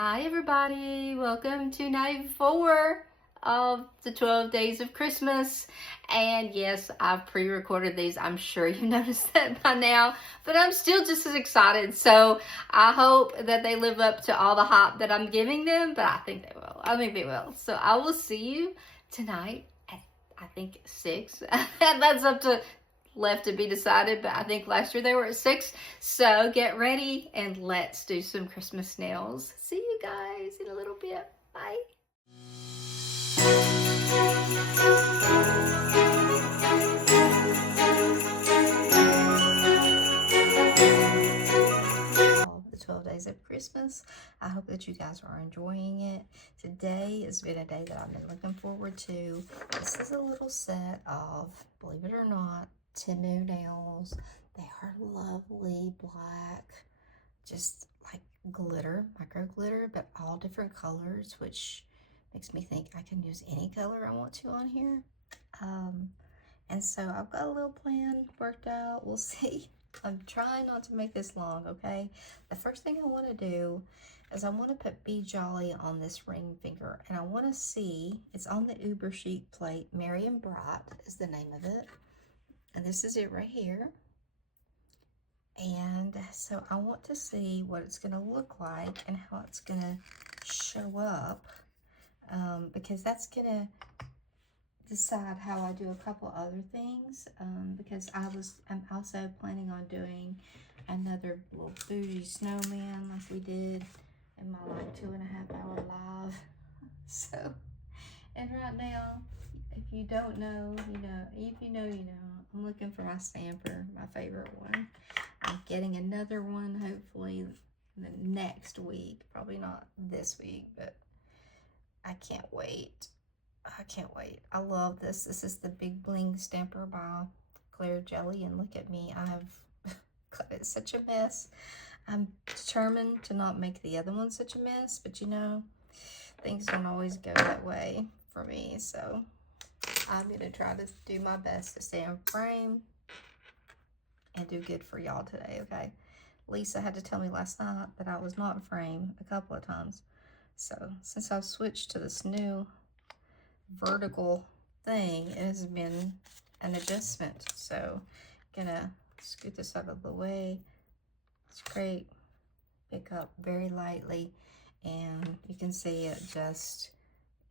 Hi everybody, welcome to night 4 of the 12 days of Christmas. And yes, I've pre-recorded these. I'm sure you noticed that by now, but I'm still just as excited. So I hope that they live up to all the hype that I'm giving them, but I think they will. I think they will. So I will see you tonight at, I think, 6. That's up to left to be decided, but I think last year they were at 6. So get ready and let's do some Christmas snails. See you guys in a little bit. Bye. The 12 days of Christmas. I hope that you guys are enjoying it. Today has been a day that I've been looking forward to. This is a little set of, believe it or not, Temu nails. They are lovely black, just like glitter, micro glitter, but all different colors, which makes me think I can use any color I want to on here. And so I've got a little plan worked out. We'll see. I'm trying not to make this long, okay? The first thing I want to do is I want to put Be Jolly on this ring finger, and I want to see, it's on the Uber Chic plate. Merry and Bright is the name of it. And this is it right here. And so I want to see what it's going to look like and how it's going to show up, because that's going to decide how I do a couple other things, because I'm also planning on doing another little bougie snowman like we did in my like 2.5 hour live. So, and right now, if you don't know, you know. If you know, you know. I'm looking for my stamper, my favorite one. I'm getting another one hopefully the next week. Probably not this week, but I can't wait. I can't wait. I love this. This is the Big Bling Stamper by Claire Jelly, and look at me. I have cut it such a mess. I'm determined to not make the other one such a mess, but you know, things don't always go that way for me, so I'm going to try to do my best to stay in frame and do good for y'all today, okay? Lisa had to tell me last night that I was not in frame a couple of times. So since I've switched to this new vertical thing, it has been an adjustment. So I'm gonna scoot this out of the way. It's great. Pick up very lightly, and you can see it just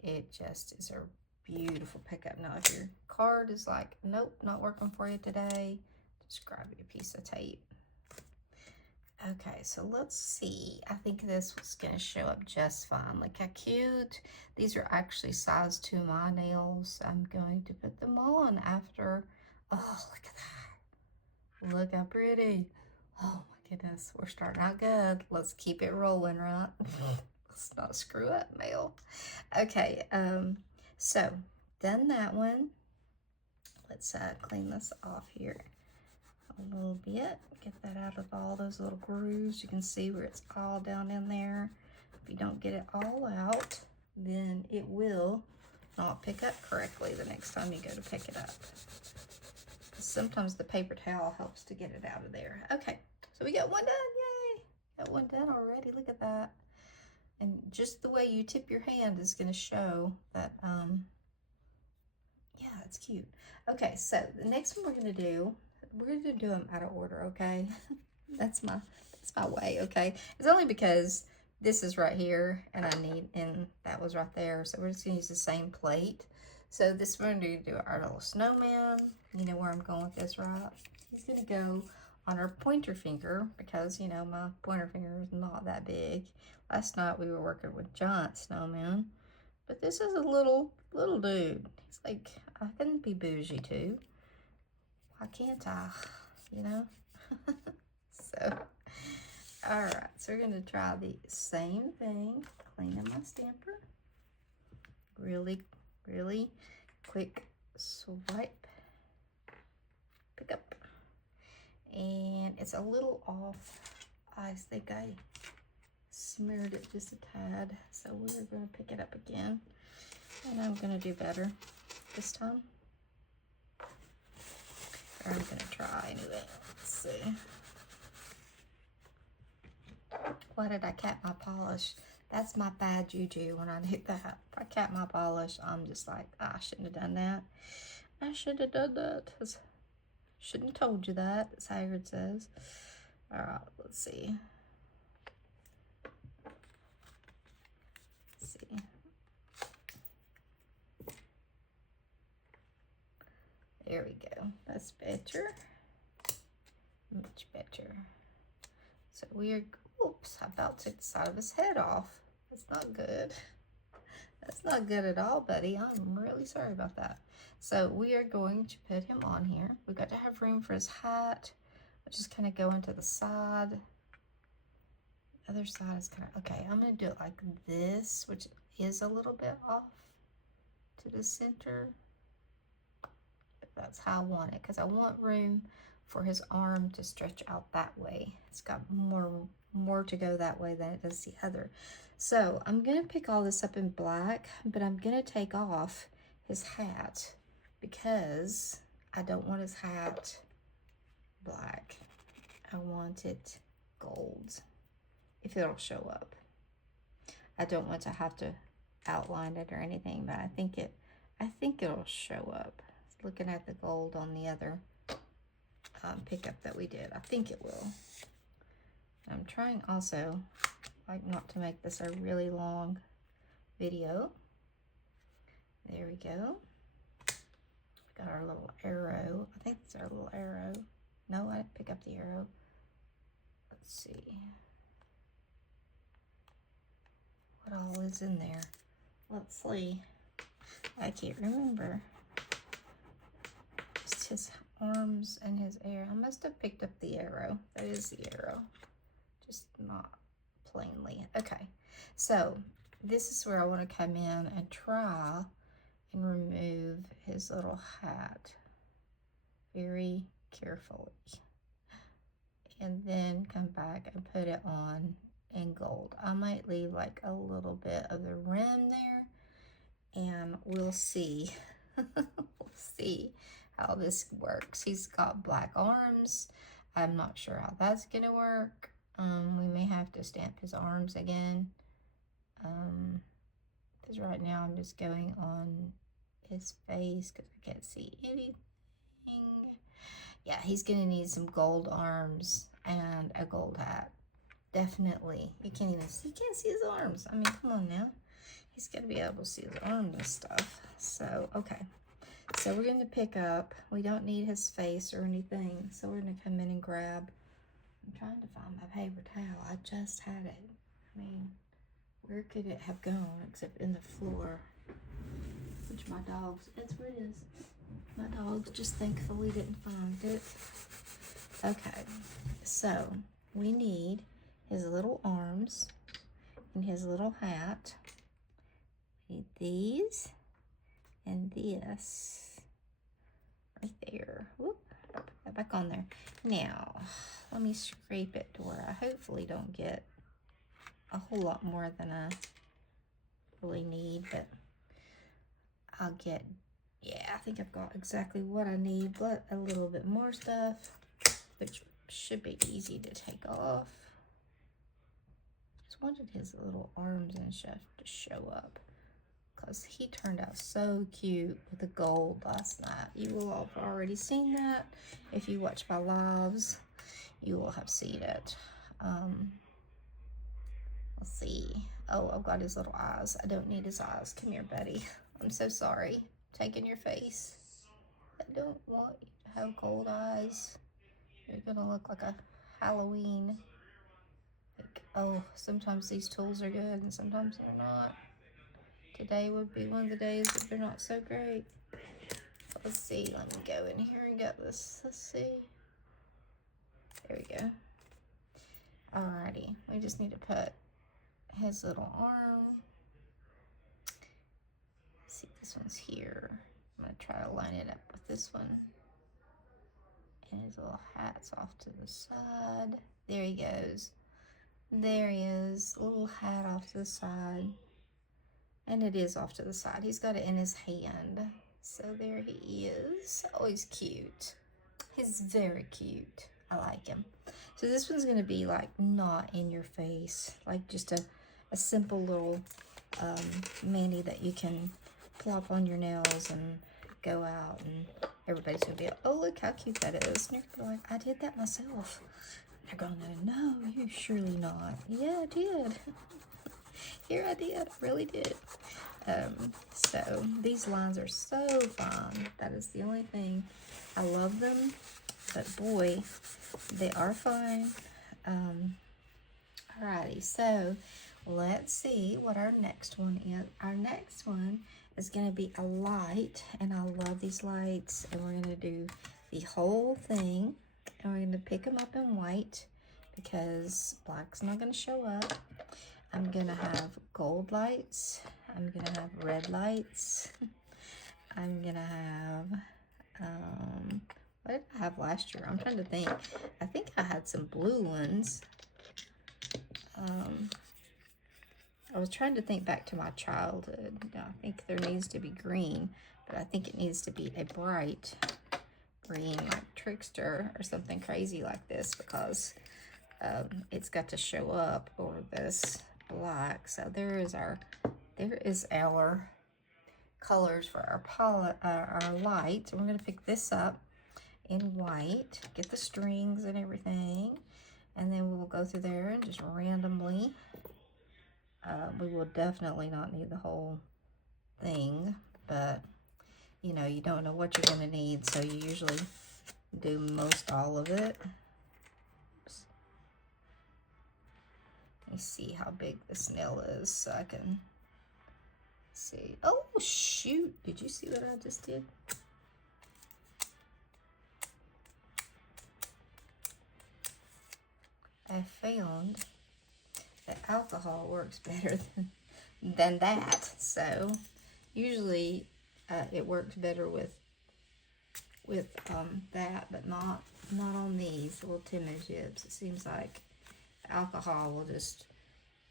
is a beautiful pickup. Now if your card is like, nope, not working for you today, just grab you a piece of tape. Okay, so let's see. I think this was gonna show up just fine. Look how cute. These are actually size 2 my nails. I'm going to put them on after. Oh, look at that. Look how pretty. Oh my goodness, we're starting out good. Let's keep it rolling, right? Let's not screw up, Mel. Okay, so done that one. Let's clean this off here a little bit. Get that out of all those little grooves. You can see where it's all down in there. If you don't get it all out, then it will not pick up correctly the next time you go to pick it up. Sometimes the paper towel helps to get it out of there. Okay, so we got one done. Yay! Got one done already. Look at that. And just the way you tip your hand is going to show that, yeah, it's cute. Okay, so the next one we're going to do them out of order, okay? That's my way, okay? It's only because this is right here, and that was right there, so we're just going to use the same plate. So this we're going to do our little snowman. You know where I'm going with this, right? He's going to go on our pointer finger, because, you know, my pointer finger is not that big. Last night we were working with giant snowman, but this is a little dude. He's like, I can be bougie too. Why can't I? You know? So, all right. So we're going to try the same thing. Cleaning my stamper. Really, really quick swipe. Pick up. And it's a little off. I think I smeared it just a tad. So we're going to pick it up again. And I'm going to do better this time. Or I'm going to try anyway. Let's see. Why did I cap my polish? That's my bad juju when I do that. If I cap my polish, I'm just like, I shouldn't have done that. I should have done that. Shouldn't have told you that, as Hagrid says. Alright, let's see. Let's see. There we go. That's better. Much better. So we're, oops, I about took the side of his head off. That's not good. That's not good at all, buddy. I'm really sorry about that. So we are going to put him on here. We've got to have room for his hat. I'll just kind of go into the side. The other side is kind of, okay, I'm going to do it like this, which is a little bit off to the center. But that's how I want it, because I want room for his arm to stretch out that way. It's got more to go that way than it does the other. So I'm going to pick all this up in black, but I'm going to take off his hat because I don't want his hat black. I want it gold, if it'll show up. I don't want to have to outline it or anything, but I think it'll show up. Looking at the gold on the other pickup that we did, I think it will. I'm trying also, like, not to make this a really long video. There we go. Got our little arrow. I think it's our little arrow. No, I didn't pick up the arrow. Let's see. What all is in there? Let's see. I can't remember. Just his arms and his arrow. I must have picked up the arrow. That is the arrow. Just not plainly. Okay. So this is where I want to come in and try and remove his little hat very carefully. And then come back and put it on in gold. I might leave like a little bit of the rim there, and we'll see. We'll see how this works. He's got black arms. I'm not sure how that's gonna work. We may have to stamp his arms again. Because right now I'm just going on his face because I can't see anything. Yeah, he's gonna need some gold arms and a gold hat. Definitely. You can't see his arms. I mean, come on now. He's gotta be able to see his arms and stuff. So, okay. So we're gonna pick up, we don't need his face or anything. So we're gonna come in and grab, I'm trying to find my paper towel. I just had it. I mean, where could it have gone except in the floor? Which my dogs, that's where it is. My dogs just thankfully didn't find it. Okay, so we need his little arms and his little hat. We need these and this right there. Whoop, I'll put that back on there. Now, let me scrape it to where I hopefully don't get a whole lot more than I really need, but I'll get, yeah, I think I've got exactly what I need, but a little bit more stuff, which should be easy to take off. Just wanted his little arms and stuff to show up because he turned out so cute with the gold last night. You will have already seen that. If you watch my lives, you will have seen it. Let's see. Oh, I've got his little eyes. I don't need his eyes. Come here, buddy. I'm so sorry. Taking your face. I don't want you to have gold eyes. You're gonna look like a Halloween. Like, oh, sometimes these tools are good and sometimes they're not. Today would be one of the days that they're not so great. Let's see. Let me go in here and get this. Let's see. There we go. Alrighty. We just need to put his little arm. Let's see, this one's here. I'm gonna try to line it up with this one. And his little hat's off to the side. There he goes. There he is. Little hat off to the side. And it is off to the side. He's got it in his hand. So there he is. Oh, he's cute. He's very cute. I like him. So this one's going to be like not in your face. Like just a a simple little mani that you can plop on your nails and go out, and everybody's gonna be like, oh, look how cute that is. And you're gonna be like, I did that myself. They're gonna know, no, you surely not. Yeah, I did. Here I did, I really did. So these lines are so fun. That is the only thing. I love them, but boy, they are fun. Alrighty, so let's see what our next one is. Our next one is going to be a light, and I love these lights, and we're going to do the whole thing, and we're going to pick them up in white because black's not going to show up. I'm going to have gold lights. I'm going to have red lights. I'm going to have, what did I have last year? I'm trying to think. I think I had some blue ones. I was trying to think back to my childhood. I think there needs to be green, but I think it needs to be a bright green, like Trickster or something crazy like this, because it's got to show up over this black. So there is our colors for our light. And we're gonna pick this up in white, get the strings and everything, and then we will go through there and just randomly. We will definitely not need the whole thing, but you know, you don't know what you're going to need, so you usually do most all of it. Oops. Let me see how big the snail is so I can see. Oh, shoot. Did you see what I just did? I found that alcohol works better than that. So usually it works better with that, but not on these little Timid Jibs. It seems like alcohol will just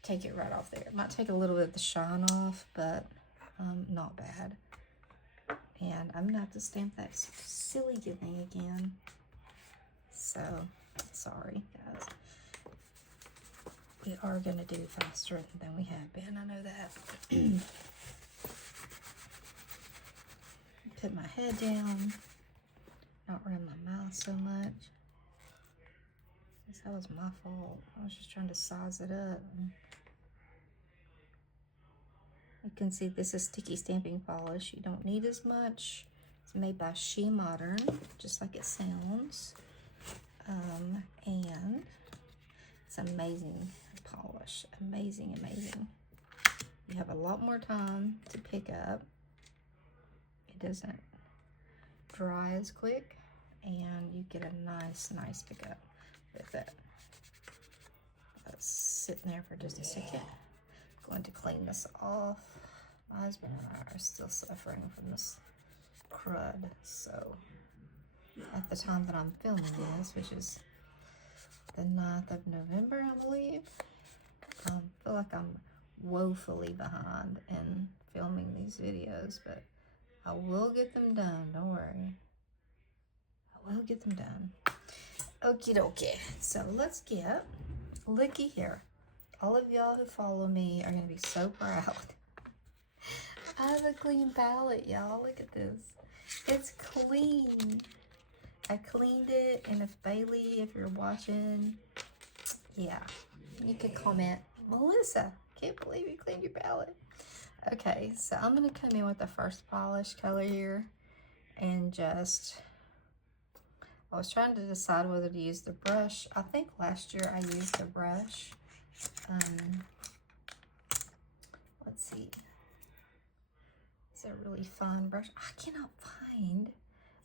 take it right off there. It might take a little bit of the shine off, but not bad. And I'm gonna have to stamp that silly thing again. So sorry, guys. We are going to do faster than we have been. I know that. Put my head down. Not run my mouth so much. That was my fault. I was just trying to size it up. You can see this is sticky stamping polish. You don't need as much. It's made by She Modern, just like it sounds. And it's amazing polish. Amazing, amazing. You have a lot more time to pick up. It doesn't dry as quick, and you get a nice pickup with it. That's sitting there for just a second. Going to clean this off. My husband and I are still suffering from this crud. So at the time that I'm filming this, which is the 9th of November, I believe, I feel like I'm woefully behind in filming these videos, but I will get them done. Don't worry. I will get them done. Okie dokie. So let's get looky here. All of y'all who follow me are going to be so proud. I have a clean palette, y'all. Look at this. It's clean. I cleaned it, and if Bailey, if you're watching, yeah, you could comment, Melissa, can't believe you cleaned your palette. Okay, so I'm going to come in with the first polish color here, and just, I was trying to decide whether to use the brush. I think last year I used the brush. Let's see. It's a really fine brush. I cannot find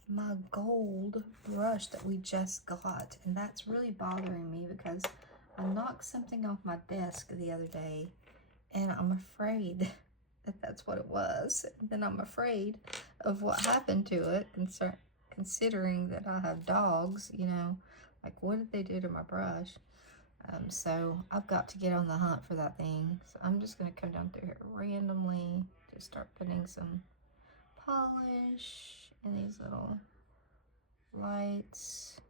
my gold brush that we just got, and that's really bothering me because I knocked something off my desk the other day, and I'm afraid that that's what it was. And then I'm afraid of what happened to it, considering that I have dogs, you know, like what did they do to my brush? So I've got to get on the hunt for that thing. So I'm just going to come down through here randomly, just start putting some polish in these little lights,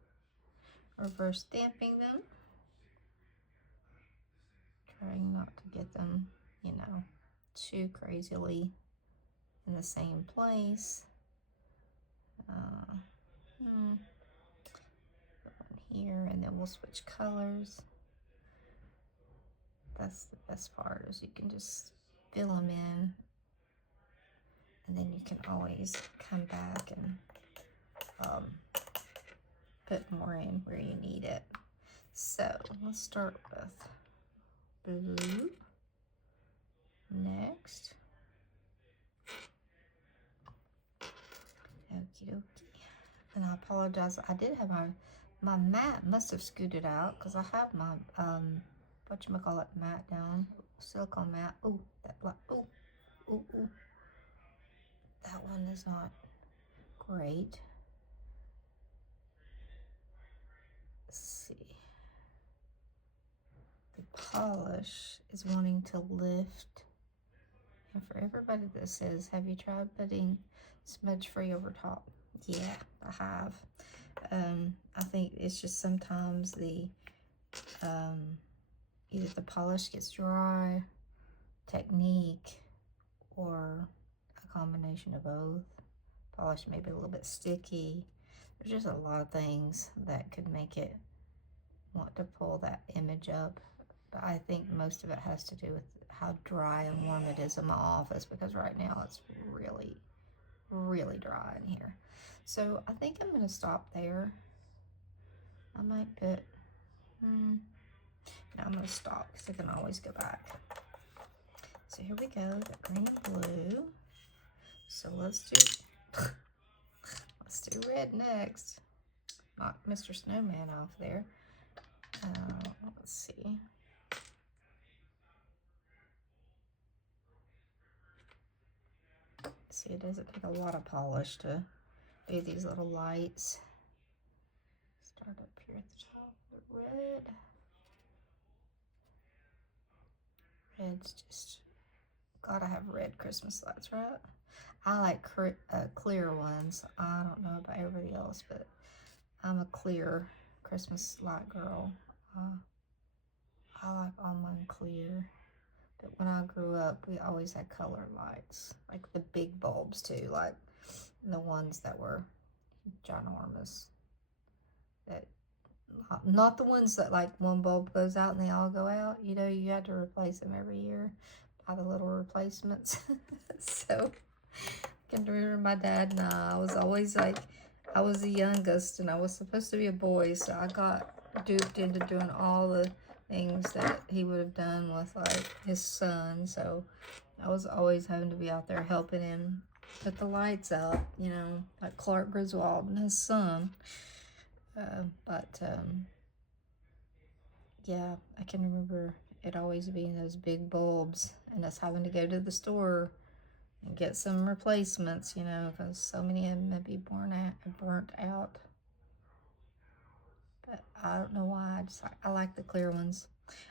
reverse stamping them, trying not to get them, you know, too crazily in the same place. Put one here, and then we'll switch colors. That's the best part, is you can just fill them in, and then you can always come back and put more in where you need it. So let's start with blue next. Okie dokie. And I apologize, I did have my mat must have scooted out, because I have my whatchamacallit mat down, silicone mat. Oh, that black, oh, that one is not great. Let's see. The polish is wanting to lift. And for everybody that says, have you tried putting smudge free over top? Yeah, I have. I think it's just sometimes the either the polish gets dry, technique, or a combination of both. Polish may be a little bit sticky. There's just a lot of things that could make it want to pull that image up. But I think most of it has to do with how dry and warm it is in my office, because right now it's really, really dry in here. So I think I'm going to stop there. I might put, no, I'm going to stop because I can always go back. So here we go, the green and blue. So let's do red next. Knock Mr. Snowman off there. Let's see. See, it doesn't take a lot of polish to do these little lights. Start up here at the top with red. Red's just, gotta have red Christmas lights, right? I like clear ones. I don't know about everybody else, but I'm a clear Christmas light girl. I like all mine clear. But when I grew up, we always had colored lights, like the big bulbs too, like the ones that were ginormous. That not the ones that like one bulb goes out and they all go out. You know, you had to replace them every year, buy the little replacements. So I can remember my dad and I was always like, I was the youngest and I was supposed to be a boy, so I got duped into doing all the things that he would have done with like his son. So I was always having to be out there helping him put the lights out, you know, like Clark Griswold and his son. Yeah, I can remember it always being those big bulbs and us having to go to the store and get some replacements, you know, because so many of them may be burnt out. But I don't know why, I like the clear ones.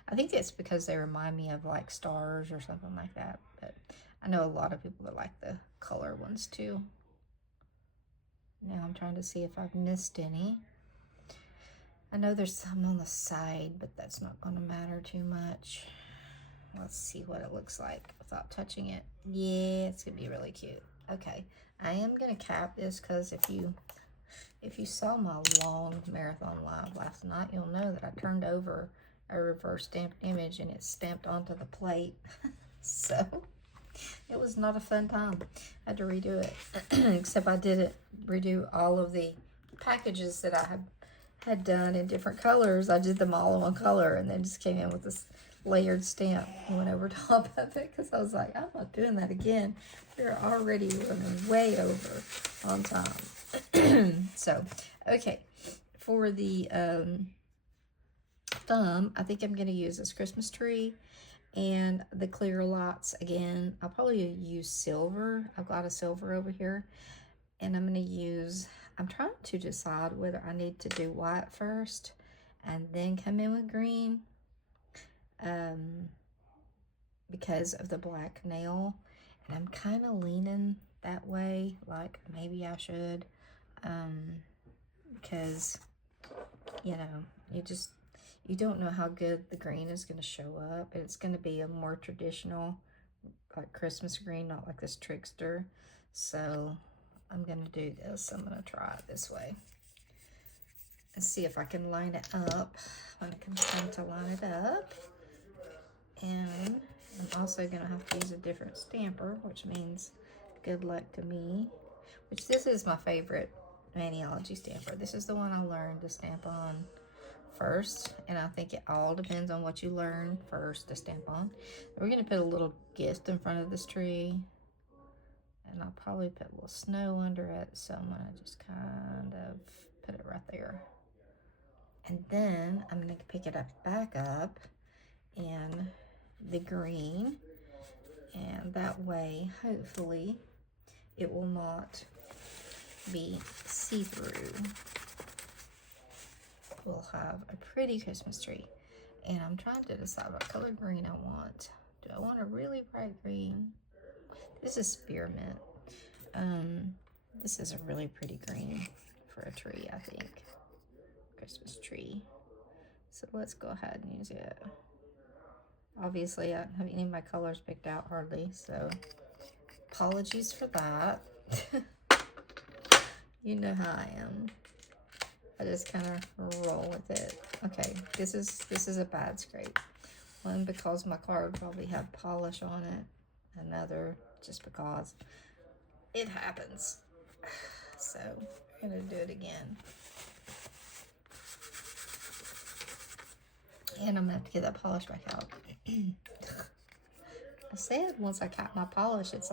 I think it's because they remind me of like stars or something like that. But I know a lot of people that like the color ones too. Now I'm trying to see if I've missed any. I know there's some on the side, but that's not going to matter too much. Let's see what it looks like without touching it. Yeah, it's going to be really cute. Okay, I am going to cap this because if you saw my long marathon live last night, you'll know that I turned over a reverse stamped image and it's stamped onto the plate. So it was not a fun time. I had to redo it, except I didn't redo all of the packages that I had done in different colors. I did them all in one color and then just came in with this layered stamp and went over top of it because I was like, I'm not doing that again. We're already running way over on time. So, okay, for the thumb, I think I'm going to use this Christmas tree and the clear lights again. I'll probably use silver. I've got a silver over here, and I'm going to use, I'm trying to decide whether I need to do white first and then come in with green because of the black nail, and I'm kind of leaning that way, like maybe I should, because you know, you don't know how good the green is going to show up. It's going to be a more traditional, like Christmas green, not like this trickster. So I'm going to do this. I'm going to try it this way and see if I can line it up when it comes time to line it up. And I'm also going to have to use a different stamper, which means good luck to me. Which this is my favorite Maniology stamper. This is the one I learned to stamp on first, and I think it all depends on what you learn first to stamp on. We're going to put a little gift in front of this tree, and I'll probably put a little snow under it, so I'm going to just kind of put it right there. And then I'm going to pick it up back up in the green, and that way hopefully it will not be see-through. We'll have a pretty Christmas tree. And I'm trying to decide what color green I want. Do I want a really bright green? This is spearmint. This is a really pretty green for a tree, I think. Christmas tree. So let's go ahead and use it. Obviously, I don't have any of my colors picked out hardly, so apologies for that. You know how I am. I just kind of roll with it. Okay, this is a bad scrape. One, because my card probably have polish on it. Another, just because it happens. So I'm gonna do it again. And I'm gonna have to get that polish back out. I said once I cap my polish, it's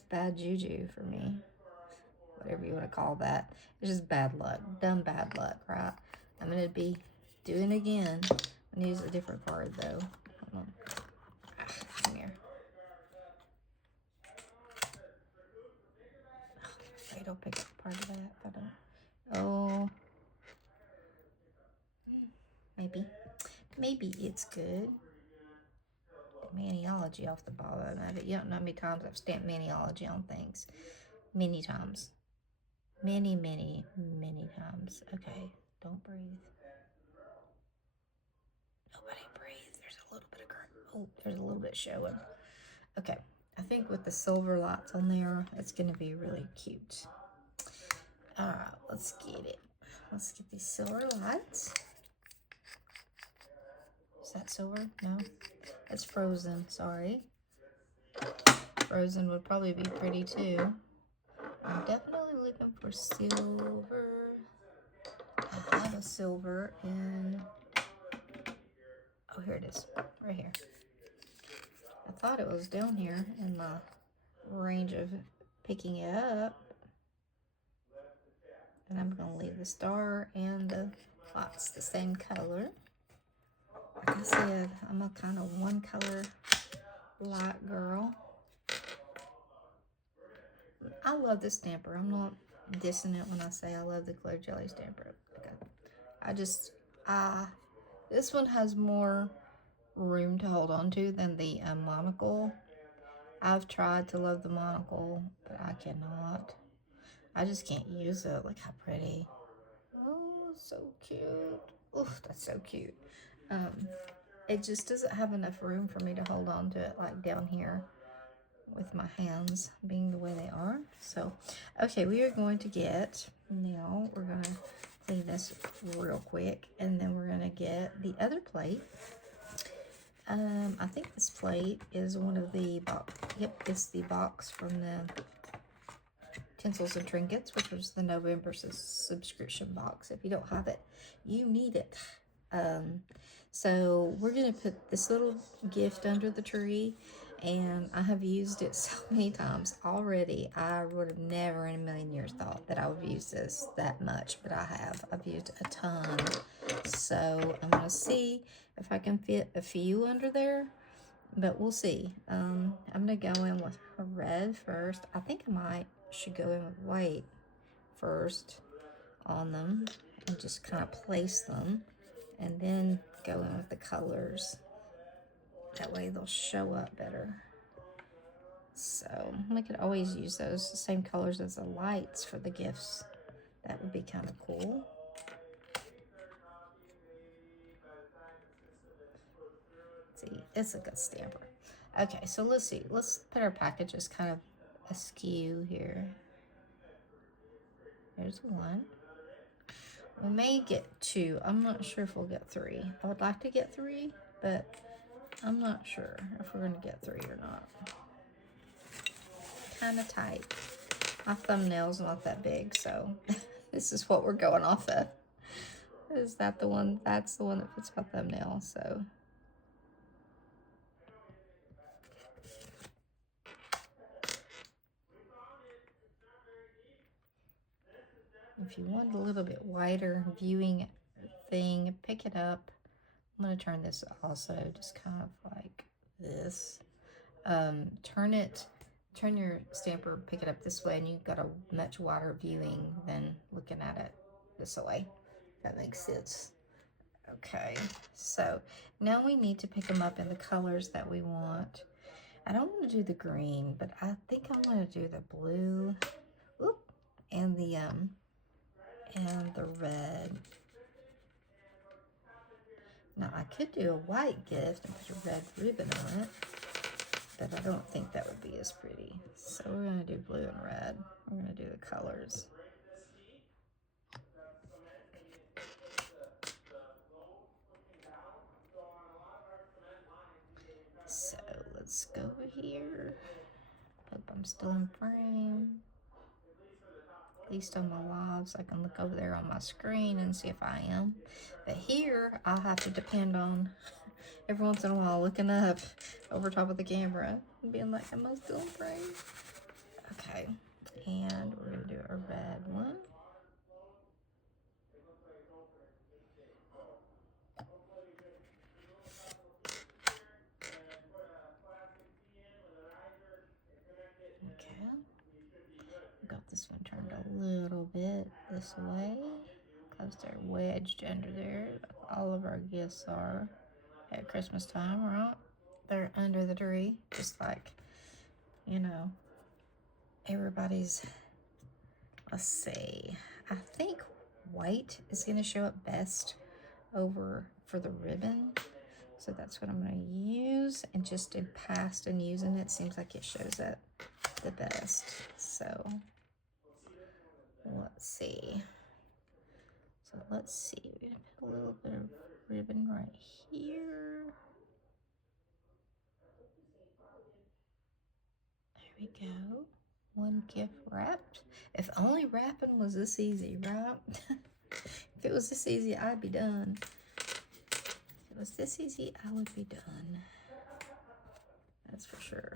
bad juju for me. Whatever you want to call that. It's just bad luck. Dumb bad luck, right? I'm going to be doing it again. I'm going to use a different card, though. Hold on. Come here. Oh, I'll pick up part of that if I don't. Oh. Maybe. Maybe it's good. Maniology off the bottom of it. You don't know how many times I've stamped Maniology on things. Many times. Many, many, many times. Okay, don't breathe. Nobody breathe. There's a little bit of there's a little bit showing. Okay, I think with the silver lights on there, it's going to be really cute. All right, let's get it. Let's get these silver lights. Is that silver? No, that's frozen. Sorry. Frozen would probably be pretty too. I'm definitely looking for silver. I have a silver in. Oh, here it is. Right here. I thought it was down here in my range of picking it up. And I'm going to leave the star and the lights the same color. Like I said, I'm a kind of one color light girl. I love the stamper. I'm not dissing it when I say I love the Clear Jelly stamper. Okay. This one has more room to hold on to than the monocle. I've tried to love the monocle, but I cannot. I just can't use it. Look how pretty. Oh, so cute. Oh, that's so cute. It just doesn't have enough room for me to hold on to it like down here with my hands being the way they are. So, okay, we are going to get, now we're going to clean this real quick, and then we're going to get the other plate. I think this plate is one of the box. Yep, it's the box from the Tinsels and Trinkets, which was the November subscription box. If you don't have it, you need it. So we're going to put this little gift under the tree, and I have used it so many times already. I would have never in a million years thought that I would use this that much, but I have. I've used a ton. So I'm going to see if I can fit a few under there, but we'll see. I'm going to go in with red first. I think I should go in with white first on them and just kind of place them, and then go in with the colors. That way they'll show up better. So we could always use those the same colors as the lights for the gifts. That would be kind of cool. see. It's a good stamper. Okay, so let's see. Let's put our packages kind of askew here. There's one. We may get 2. I'm not sure if we'll get 3. I would like to get 3, but I'm not sure if we're going to get 3 or not. Kind of tight. My thumbnail's not that big, so this is what we're going off of. Is that the one? That's the one that fits my thumbnail, so. If you want a little bit wider viewing thing, pick it up. I'm going to turn this also just kind of like this. Turn your stamper, pick it up this way, and you've got a much wider viewing than looking at it this way. If that makes sense. Okay, so now we need to pick them up in the colors that we want. I don't want to do the green, but I think I want to do the blue. Oop, and the red. Now I could do a white gift and put a red ribbon on it, but I don't think that would be as pretty. So we're gonna do blue and red. We're gonna do the colors. So let's go here. Hope I'm still in frame. At least on my live, so I can look over there on my screen and see if I am. But here, I'll have to depend on every once in a while looking up over top of the camera and being like, am I still in frame? Okay, and we're gonna do a red one. Okay, got this one turned a little bit this way because they're wedged under there. All of our gifts are at Christmas time, right? They're under the tree, just like, you know, everybody's. Let's see. I think white is going to show up best over for the ribbon. So that's what I'm going to use. And just in past and using it, seems like it shows up the best. So let's see. So let's see. We're going to put a little bit of ribbon right here. There we go. One gift wrapped. If only wrapping was this easy, right? If it was this easy, I'd be done. If it was this easy, I would be done. That's for sure.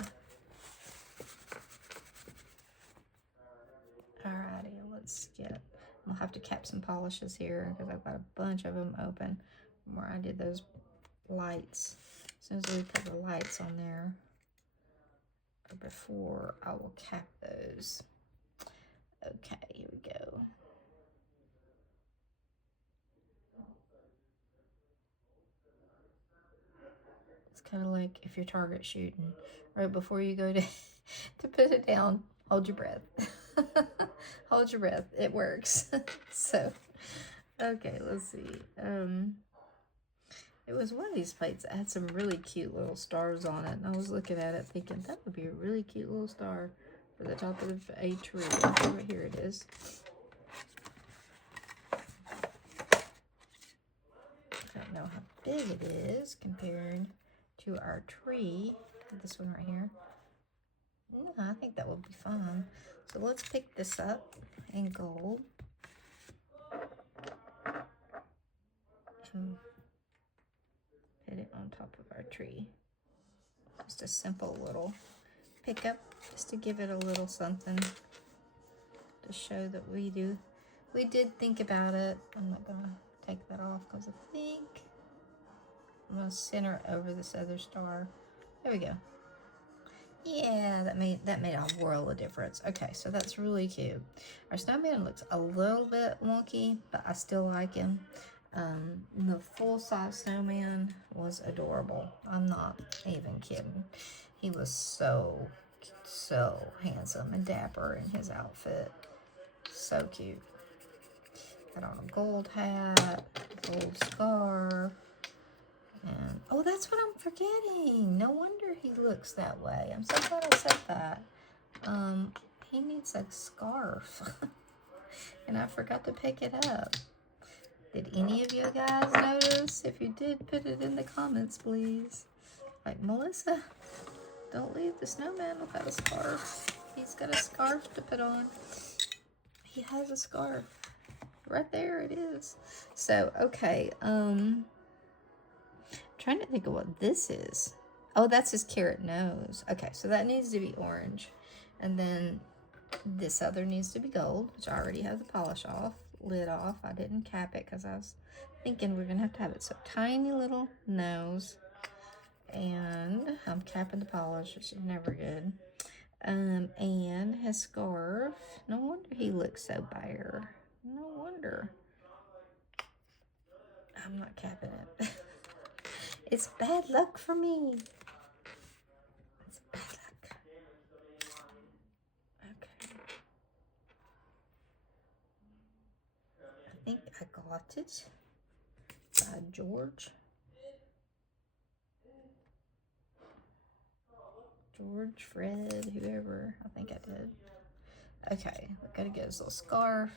Alrighty, let's get, I'll have to cap some polishes here because I've got a bunch of them open where I did those lights. As soon as we put the lights on there, before I will cap those. Okay, here we go. It's kind of like if you're target shooting, right before you go to put it down, hold your breath. Hold your breath, it works. So, okay, let's see. It was one of these plates that had some really cute little stars on it, and I was looking at it thinking that would be a really cute little star for the top of a tree. Right here it is. I don't know how big it is compared to our tree. This one right here. No, I think that will be fun. So let's pick this up in gold. And put it on top of our tree. Just a simple little pickup, just to give it a little something to show that we did think about it. I'm not gonna take that off because I think I'm gonna center it over this other star. There we go. Yeah, that made a world of difference. Okay, so that's really cute. Our snowman looks a little bit wonky, but I still like him. The full-size snowman was adorable. I'm not even kidding. He was so handsome and dapper in his outfit. So cute. Got on a gold hat, gold scarf, And, oh, that's what I'm forgetting. No wonder he looks that way. I'm so glad I said that. He needs a scarf. And I forgot to pick it up. Did any of you guys notice? If you did, put it in the comments, please. Like, Melissa, don't leave the snowman without a scarf. He's got a scarf to put on. He has a scarf. Right there it is. So, okay. Trying to think of what this is. Oh, that's his carrot nose. Okay, so that needs to be orange. And then this other needs to be gold, which I already have the polish off, lid off. I didn't cap it because I was thinking we're going to have it. So tiny little nose. And I'm capping the polish, which is never good. And his scarf. No wonder he looks so bare. No wonder. I'm not capping it. It's bad luck for me. It's bad luck. Okay. I think I got it. By George. George, Fred, whoever. I think I did. Okay, I gotta get his little scarf.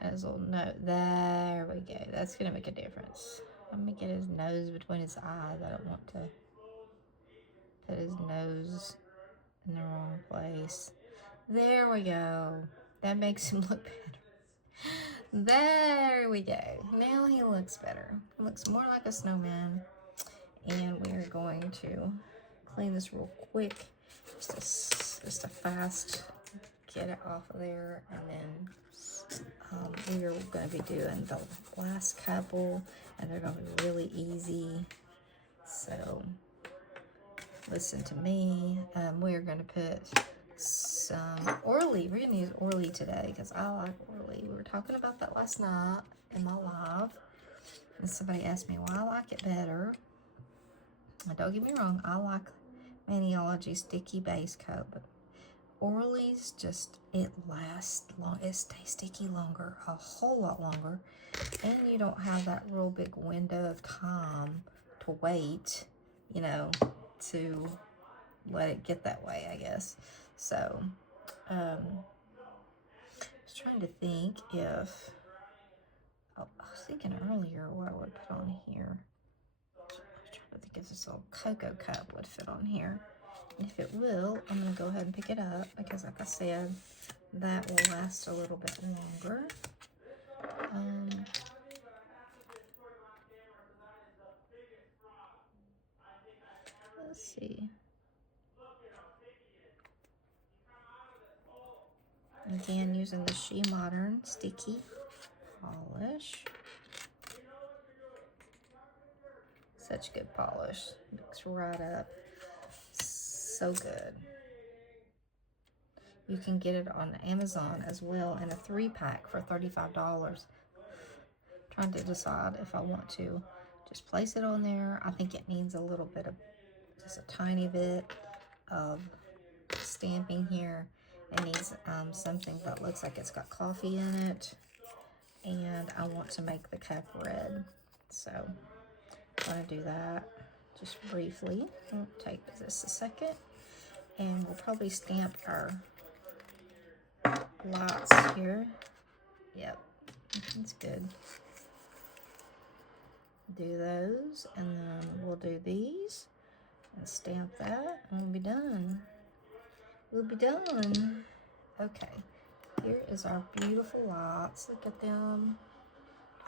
And his little note. There we go. That's gonna make a difference. I'm gonna get his nose between his eyes. I don't want to put his nose in the wrong place. There we go. That makes him look better. There we go. Now he looks better. He looks more like a snowman. And we're going to clean this real quick. Just a fast get it off of there. And then we're going to be doing the last couple. And they're going to be really easy. So listen to me. We're going to put some Orly. We're going to use Orly today because I like Orly. We were talking about that last night in my live. And somebody asked me why I like it better. And don't get me wrong, I like Maniology Sticky Base Coat, but Orly's just, it lasts long. It stays sticky longer, a whole lot longer. And you don't have that real big window of time to wait, you know, to let it get that way, I guess. So, I was trying to think if, I was thinking earlier what I would put on here. I think if this little cocoa cup would fit on here. And if it will, I'm going to go ahead and pick it up because, like I said, that will last a little bit longer. Let's see. Again, using the She Modern Sticky Polish. Such good polish. Mix right up. So good. You can get it on Amazon as well in a 3-pack for $35. Trying to decide if I want to just place it on there. I think it needs a little bit of, just a tiny bit of stamping here. It needs something that looks like it's got coffee in it. And I want to make the cup red. So I'm going to do that just briefly. I'll take this a second. And we'll probably stamp our lots here. Yep, that's good. Do those, and then we'll do these, and stamp that, and we'll be done. We'll be done. Okay, here is our beautiful lots. Look at them.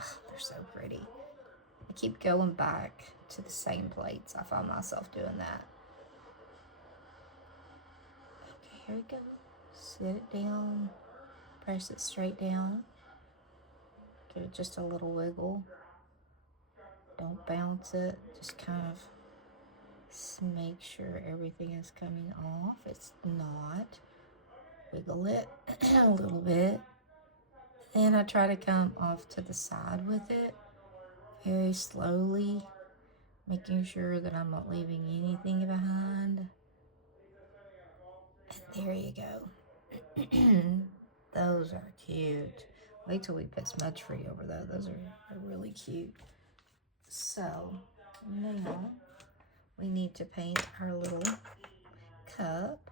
Oh, they're so pretty. I keep going back to the same plates. I find myself doing that. Okay, here we go. Sit it down. Press it straight down. Give it just a little wiggle. Don't bounce it. Just kind of make sure everything is coming off. It's not. Wiggle it a little bit. And I try to come off to the side with it very slowly, making sure that I'm not leaving anything behind. And there you go. Those are cute. Wait till we put smudge free over those. Those are really cute. So Now we need to paint our little cup,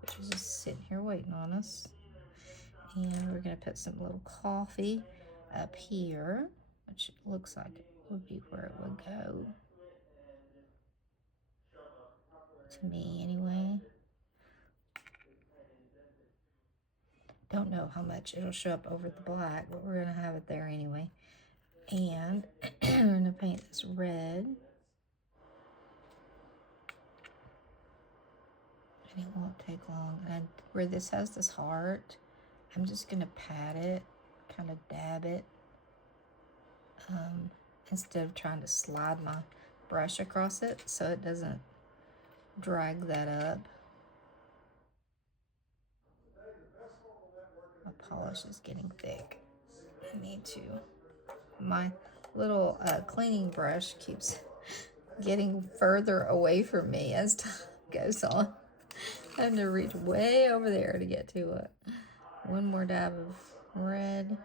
which is just sitting here waiting on us. And we're going to put some little coffee up here, which looks like it would be where it would go. To me, anyway. Don't know how much it'll show up over the black, but we're going to have it there anyway. And we're going to paint this red. And it won't take long. And where this has this heart, I'm just going to pat it, kind of dab it, instead of trying to slide my brush across it so it doesn't drag that up. My polish is getting thick. I need to. My little cleaning brush keeps getting further away from me as time goes on. I have to reach way over there to get to it. One more dab of red.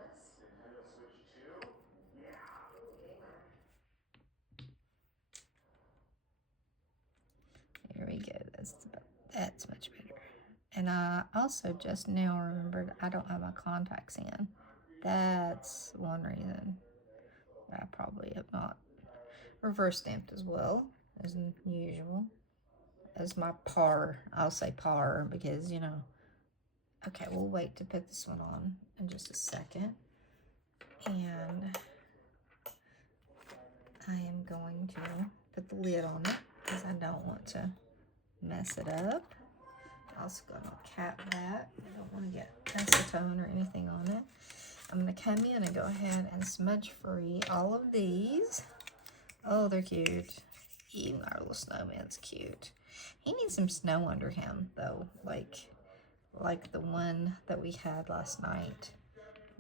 There we go. That's much better. And I also just now remembered I don't have my contacts in. That's one reason I probably have not reverse stamped as well as usual. As my par, I'll say par because, you know. Okay, we'll wait to put this one on in just a second. And I am going to put the lid on it because I don't want to mess it up. Also going to cap that. I don't want to get acetone or anything on it. I'm going to come in and go ahead and smudge free all of these. Oh, they're cute. Even our little snowman's cute. He needs some snow under him, though, like the one that we had last night.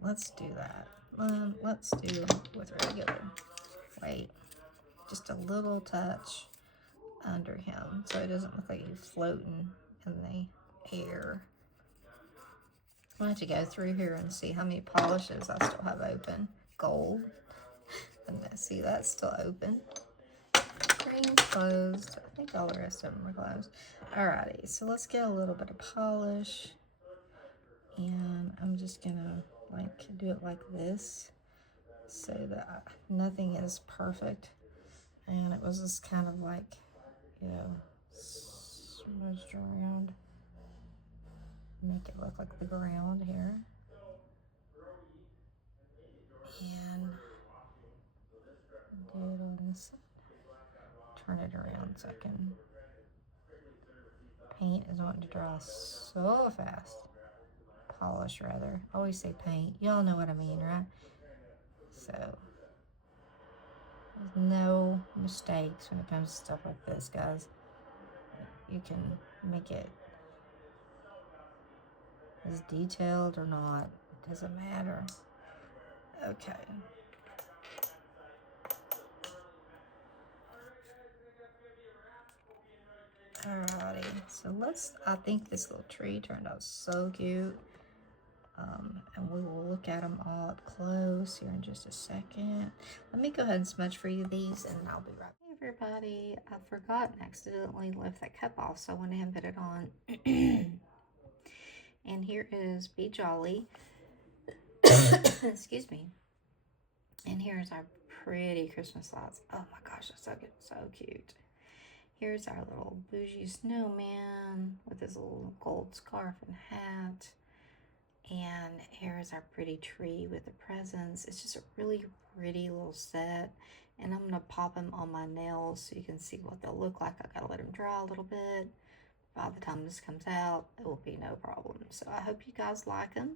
Let's do that. Let's do with regular. Wait, just a little touch under him so it doesn't look like he's floating in the air. I'm going to have to go through here and see how many polishes I still have open. Gold. And see, that's still open. Green closed. I think all the rest of them are closed. Alrighty, so let's get a little bit of polish. And I'm just going to do it like this so that nothing is perfect. And it was just kind of like, you know, smudged around. Make it look like the ground here. And do it on this side. Turn it around so I can. Paint is wanting to dry so fast. Polish, rather. I always say paint. Y'all know what I mean, right? So, there's no mistakes when it comes to stuff like this, guys. You can make it as detailed or not. It doesn't matter. Okay. Alrighty, so I think this little tree turned out so cute. And we will look at them all up close here in just a second. Let me go ahead and smudge for you these and I'll be right back. Hey everybody, I forgot and accidentally left that cup off, so I went ahead and put it on. And here is Be Jolly. Excuse me. And here's our pretty Christmas lights. Oh my gosh, that's so good, so cute. Here's our little bougie snowman with his little gold scarf and hat. And here's our pretty tree with the presents. It's just a really pretty little set. And I'm going to pop them on my nails so you can see what they'll look like. I got to let them dry a little bit. By the time this comes out, it will be no problem. So I hope you guys like them.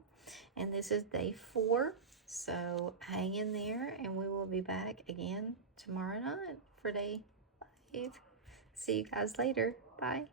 And this is day 4. So hang in there and we will be back again tomorrow night for day 5. See you guys later. Bye.